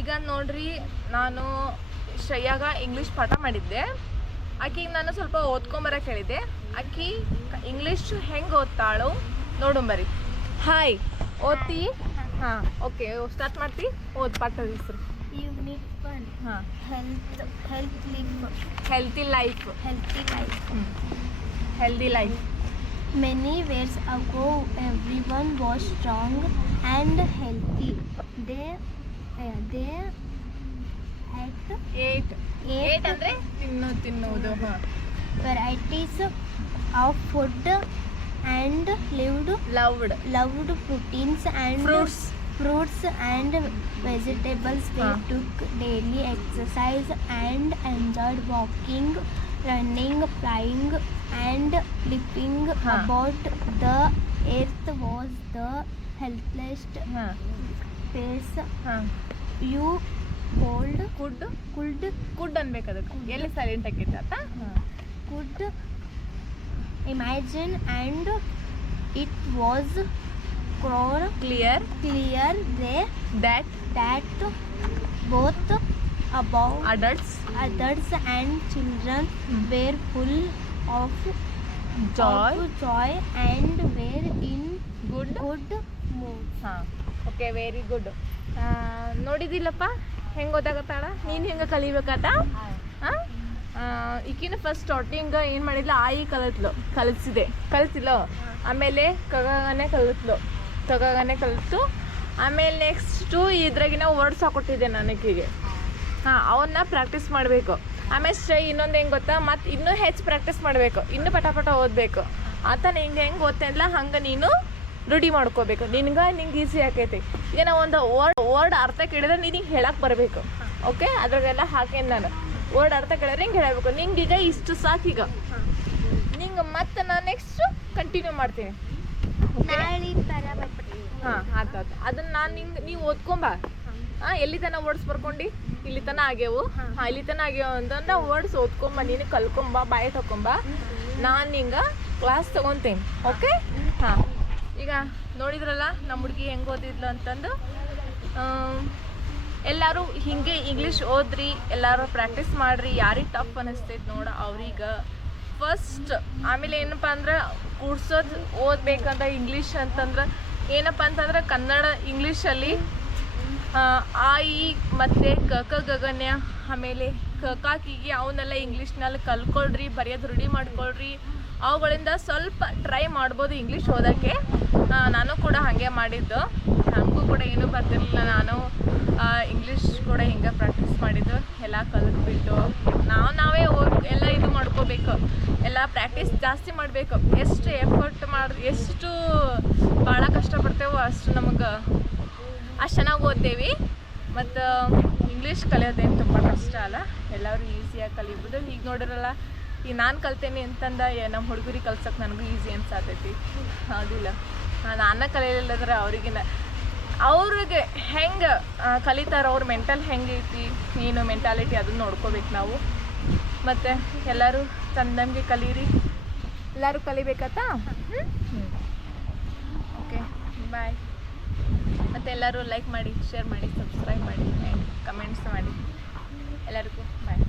ಈಗ ನೋಡ್ರಿ, ನಾನು ಶ್ರೇಯಾಗ ಇಂಗ್ಲೀಷ್ ಪಾಠ ಮಾಡಿದ್ದೆ. ಆಕಿಗೆ ನಾನು ಸ್ವಲ್ಪ ಓದ್ಕೊಂಬರಕ್ಕೆ ಹೇಳಿದ್ದೆ. ಆಕಿ ಇಂಗ್ಲೀಷ್ ಹೆಂಗೆ ಓದ್ತಾಳು ನೋಡುಂಬರಿ. ಹಾಯ್, ಓದ್ತಿ? ಹಾಂ, ಓಕೆ, ಸ್ಟಾರ್ಟ್ ಮಾಡ್ತಿ. ಓದ್ ಪಾಠದ ಹೆಸರು. Unit 1. ಹಾಂ, Healthy life. Healthy life. Many years ago, everyone was strong and healthy. They ate eight ಅಂದರೆ ತಿನ್ನೋದು. ಹಾಂ, varieties of food and loved proteins and fruits and vegetables. They took daily exercise and enjoyed walking, running, flying and leaping about the earth. Was the healthiest place you ಕುಡ್ ಅನ್ಬೇಕು. ಅದಕ್ಕೆ ಎಲ್ಲಿ silent ಆಕೈತೆ ಆತ. could imagine, and it was clear that both above adults and children were full of joy and were in good mood. ಹಾಂ, okay, very good. ನೋಡಿದಿಲ್ಲಪ್ಪ ಹೆಂಗೆ ಓದಾಗತ್ತಾಳ? ನೀನು ಹೆಂಗೆ ಕಲಿಬೇಕಾತ? ಹಾಂ, ಈಕಿನ ಫಸ್ಟ್ ಸ್ಟಾರ್ಟಿಂಗ್ ಏನು ಮಾಡಿದ್ಲು, ಆಯಿ ಕಲಿತಿಲ್ಲೋ. ಆಮೇಲೆ ಕಗಗನೆ ಕಲಿತು. ಆಮೇಲೆ ನೆಕ್ಸ್ಟು ಇದ್ರಾಗಿನ ವರ್ಡ್ಸ್ ಹಾಕೊಟ್ಟಿದ್ದೆ ನನಗೀಗೆ. ಹಾಂ, ಅವನ್ನ ಪ್ರಾಕ್ಟೀಸ್ ಮಾಡಬೇಕು. ಆಮೇಲೆ ಇನ್ನೊಂದು ಹೆಂಗೆ ಗೊತ್ತಾ, ಮತ್ತು ಇನ್ನೂ ಹೆಚ್ಚು ಪ್ರಾಕ್ಟೀಸ್ ಮಾಡಬೇಕು, ಇನ್ನೂ ಪಟ ಓದಬೇಕು. ಆತ ನಿಂಗೆ ಹೆಂಗೆ ಓದ್ತೇನಲ್ಲ ಹಂಗೆ ನೀನು ರೂಢಿ ಮಾಡ್ಕೋಬೇಕು. ನಿಂಗೆ ಈಸಿ ಆಕೈತಿ. ಈಗ ನಾವು ಒಂದು ವರ್ಡ್ ಅರ್ಥ ಕೇಳಿದ್ರೆ ನಿನಗೆ ಹೇಳಕ್ಕೆ ಬರಬೇಕು. ಓಕೆ, ಅದ್ರಾಗೆಲ್ಲ ಹಾಕೇನು ನಾನು ವರ್ಡ್ ಅರ್ಥ ಕೇಳಿದ್ರೆ ಹಿಂಗೆ ಹೇಳಬೇಕು. ನಿಂಗೀಗ ಇಷ್ಟು ಸಾಕೀಗ. ನಿಂಗೆ ಮತ್ತೆ ನಾನು ನೆಕ್ಸ್ಟು ಕಂಟಿನ್ಯೂ ಮಾಡ್ತೀನಿ. ಹಾಂ, ಆಯ್ತು. ಅದನ್ನು ನಾನು ನೀವು ಓದ್ಕೊಂಬ. ಹಾಂ, ಎಲ್ಲಿ ತನಕ ವರ್ಡ್ಸ್ ಬರ್ಕೊಂಡು ಇಲ್ಲಿ ತನಕ ಆಗ್ಯವು. ಹಾಂ, ಇಲ್ಲಿ ತನಕ ಆಗ್ಯಾವ ಅಂತಂದ್ರೆ ವರ್ಡ್ಸ್ ಓದ್ಕೊಂಬ, ನೀನು ಕಲ್ಕೊಂಬ, ಬಾಯಿ ತಗೊಂಬ. ನಾನು ನಿಂಗೆ ಕ್ಲಾಸ್ ತೊಗೊತೀನಿ. ಓಕೆ. ಹಾಂ, ಈಗ ನೋಡಿದ್ರಲ್ಲ ನಮ್ಮ ಹುಡುಗಿ ಹೆಂಗೆ ಓದಿದ್ಲು ಅಂತಂದು. ಎಲ್ಲರೂ ಹಿಂಗೆ ಇಂಗ್ಲೀಷ್ ಓದ್ರಿ, ಎಲ್ಲರೂ ಪ್ರಾಕ್ಟೀಸ್ ಮಾಡಿರಿ. ಯಾರಿಗೆ ಟಫ್ ಅನ್ನಿಸ್ತೈತೆ ನೋಡ ಅವ್ರಿಗೆ ಫಸ್ಟ್. ಆಮೇಲೆ ಏನಪ್ಪ ಅಂದ್ರೆ ಕೂಡ್ಸೋದು ಓದ್ಬೇಕಂತ ಇಂಗ್ಲೀಷ್ ಅಂತಂದ್ರೆ ಏನಪ್ಪ ಅಂತಂದ್ರೆ ಕನ್ನಡ ಇಂಗ್ಲೀಷಲ್ಲಿ ಆ ಈ ಮತ್ತು ಕ ಗಗನ್ಯ ಆಮೇಲೆ ಕಾಕಿಗೆ ಅವನ್ನೆಲ್ಲ ಇಂಗ್ಲೀಷ್ನಲ್ಲಿ ಕಲ್ಕೊಳ್ರಿ, ಬರೆಯೋದು ರೂಢಿ ಮಾಡ್ಕೊಳ್ರಿ. ಅವುಗಳಿಂದ ಸ್ವಲ್ಪ ಟ್ರೈ ಮಾಡ್ಬೋದು ಇಂಗ್ಲೀಷ್ ಓದೋಕ್ಕೆ. ನಾನು ಕೂಡ ಹಾಗೆ ಮಾಡಿದ್ದು. ನನಗೂ ಕೂಡ ಏನೂ ಬರ್ತಿರಲಿಲ್ಲ. ನಾನು ಇಂಗ್ಲೀಷ್ ಕೂಡ ಹಿಂಗೆ ಪ್ರಾಕ್ಟೀಸ್ ಮಾಡಿದ್ದು. ಎಲ್ಲ ಕಲಿತ್ಬಿಟ್ಟು ನಾವೇ ಎಲ್ಲ ಇದು ಮಾಡ್ಕೋಬೇಕು. ಎಲ್ಲ ಪ್ರಾಕ್ಟೀಸ್ ಜಾಸ್ತಿ ಮಾಡಬೇಕು. ಎಷ್ಟು ಎಫರ್ಟ್ ಎಷ್ಟು ಭಾಳ ಕಷ್ಟಪಡ್ತೇವೋ ಅಷ್ಟು ಅಷ್ಟು ಚೆನ್ನಾಗಿ ಓದ್ತೇವೆ. ಮತ್ತು ಇಂಗ್ಲೀಷ್ ಕಲಿಯೋದೇನು ತುಂಬ ಕಷ್ಟ ಅಲ್ಲ, ಎಲ್ಲರೂ ಈಸಿಯಾಗಿ ಕಲಿಬೋದು. ಈಗ ನೋಡಿರಲ್ಲ, ಈಗ ನಾನು ಕಲ್ತೇನೆ ಅಂತಂದ ನಮ್ಮ ಹುಡುಗರಿಗೆ ಕಲ್ಸೋಕೆ ನನಗೂ ಈಸಿ ಅನ್ಸಾತೈತಿ. ಹೌದಿಲ್ಲ? ನಾನು ಕಲಿಯಲಿಲ್ಲಂದ್ರೆ ಅವ್ರಿಗೆ ಹೆಂಗೆ ಕಲಿತಾರೆ, ಅವ್ರ ಮೆಂಟಲ್ ಹೆಂಗೈತಿ, ಏನು ಮೆಂಟಾಲಿಟಿ ಅದನ್ನು ನೋಡ್ಕೋಬೇಕು ನಾವು. ಮತ್ತು ಎಲ್ಲರೂ ಚಂದಂಗೆ ಕಲೀರಿ. ಎಲ್ಲರೂ ಕಲಿಬೇಕತ್ತಾ? ಓಕೆ, ಬಾಯ್. ಮತ್ತು ಎಲ್ಲರೂ ಲೈಕ್ ಮಾಡಿ, ಶೇರ್ ಮಾಡಿ, ಸಬ್ಸ್ಕ್ರೈಬ್ ಮಾಡಿ ಆ್ಯಂಡ್ ಕಮೆಂಟ್ಸ್ ಮಾಡಿ. ಎಲ್ಲರಿಗೂ ಬಾಯ್.